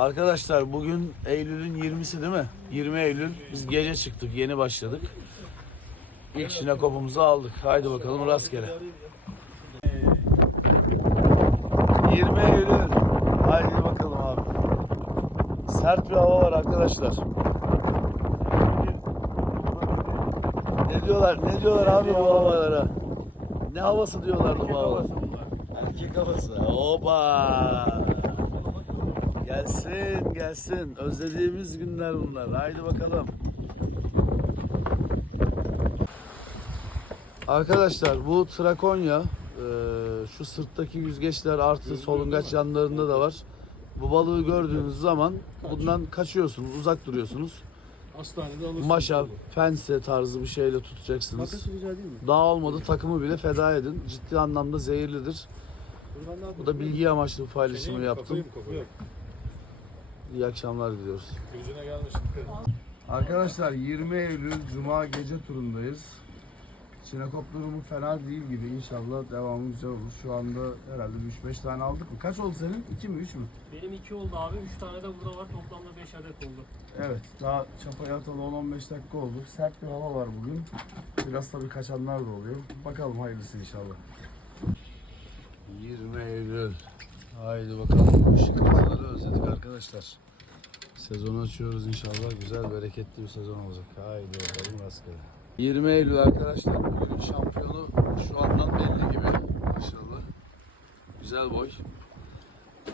Arkadaşlar bugün Eylül'ün 20'si değil mi? 20 Eylül. Biz gece çıktık, yeni başladık. İlk şinakopumuzu aldık. Haydi bakalım rastgele. 20 Eylül. Haydi bakalım abi. Sert bir hava var arkadaşlar. Ne diyorlar? Ne diyorlar abi bu havalara? Ne havası diyorlardı bu havalara? Erkek havası. Oba! Gelsin, gelsin. Özlediğimiz günler bunlar. Haydi bakalım. Arkadaşlar bu Trakonya e, şu sırttaki yüzgeçler artı solungaç yanlarında da var. Bu balığı gördüğünüz zaman bundan kaçıyorsunuz, uzak duruyorsunuz. Hastanede alırsın. Maşa, pense tarzı bir şeyle tutacaksınız. Makası rica değil mi? Daha olmadı takımı bile feda edin. Ciddi anlamda zehirlidir. Bu da bilgi amaçlı paylaşımı Çeneyim, yaptım. kafayı mı, kafayı? İyi akşamlar diliyoruz. Gözüne gelmiş. Arkadaşlar 20 Eylül Cuma gece turundayız. Çinekop durumu fena değil gibi inşallah devamı güzel olur. Şu anda herhalde 3-5 tane aldık mı? Kaç oldu senin? 2 mi 3 mü? Benim iki oldu abi. Üç tane de burada var. Toplamda beş adet oldu. Evet daha çapaya atalı 10-15 dakika oldu. Sert bir hava var bugün. Biraz tabii kaçanlar da oluyor. Bakalım hayırlısı inşallah. 20 Eylül. Haydi bakalım. Özledik arkadaşlar. Sezonu açıyoruz inşallah. Güzel, bereketli bir sezon olacak. Haydi bakalım rastgele. 20 Eylül arkadaşlar. Bugünün şampiyonu şu andan belli gibi. İnşallah. Güzel boy.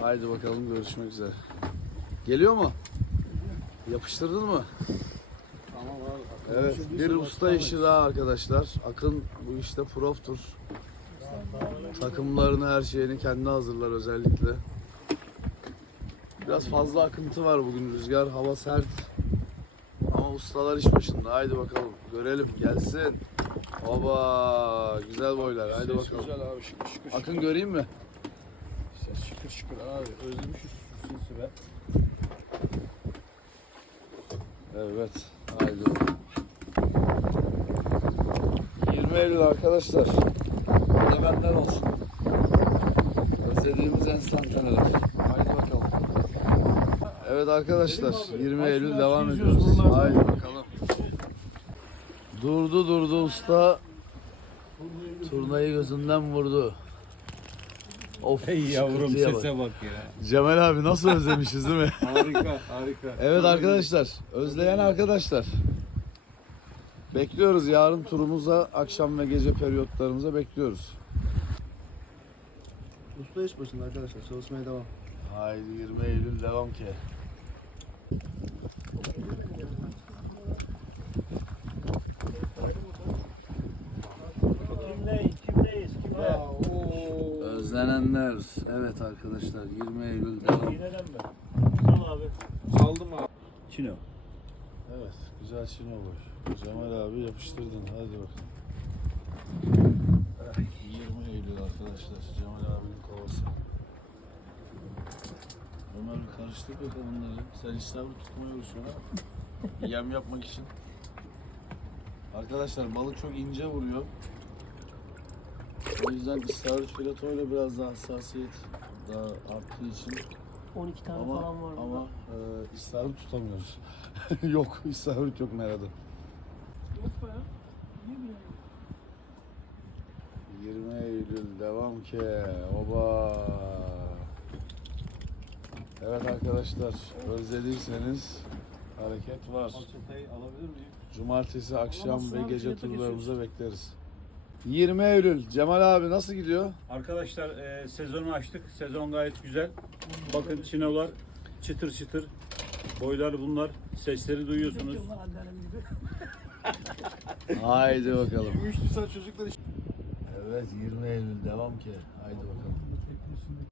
Haydi bakalım görüşmek üzere. Geliyor mu? Yapıştırdın mı? Tamam abi. Evet, bir usta işi daha arkadaşlar. Akın bu işte proftur. Takımlarını, her şeyini kendi hazırlar özellikle. Biraz fazla akıntı var bugün rüzgar, hava sert. Ama ustalar iş başında. Haydi bakalım, görelim, gelsin. Baba, güzel boylar. Haydi Ses bakalım. Güzel abi şıkır şıkır. şıkır. Akın göreyim mi? Ses şıkır şıkır abi. Özlemişiz şu sesi be. Evet, haydi bakalım. 20 Eylül arkadaşlar. Bu da benden olsun. Özlediğimiz enstantaneler. Haydi. Evet arkadaşlar, 20 Eylül devam ediyoruz. Haydi bakalım. Durdu durdu usta. Turnayı gözünden vurdu. Of, Hey yavrum sıkıntıya sese bak ya. Cemal abi nasıl özlemişiz değil mi? Harika harika. Evet arkadaşlar, özleyen arkadaşlar. Bekliyoruz yarın turumuza, akşam ve gece periyotlarımıza bekliyoruz. Usta iş başında arkadaşlar çalışmaya devam. Haydi 20 Eylül devam ki. Özlenenler. Evet arkadaşlar 20 Eylül devam. Yineden mi? Sal abi. Aldım abi. Çino. Evet güzel şino boy. Cemal abi yapıştırdın hadi bakalım. 20 Eylül arkadaşlar Cemal abinin kovası. Ömer bir karıştır bakalım bunları. Sen istavrit tutmaya uğraşıyorsun ha. Yem yapmak için. Arkadaşlar balık çok ince vuruyor. O yüzden istavrit filatoyla biraz daha hassasiyet daha arttığı için 12 tane ama falan var ama burada. e, istavrit tutamıyoruz. yok istavrit yok merada. Yok be ya. Niye bir 20 Eylül devam ki. Oba. Evet arkadaşlar özlediyseniz hareket var. Alabilir miyim? Cumartesi akşam ve gece turlarımıza bekleriz. 20 Eylül Cemal abi nasıl gidiyor? Arkadaşlar e, sezonu açtık. Sezon gayet güzel. Bakın çinolar çıtır çıtır. Boylar bunlar. Sesleri duyuyorsunuz. Haydi bakalım. 23 Nisan çocuklar Evet 20 Eylül devam ki. Haydi bakalım.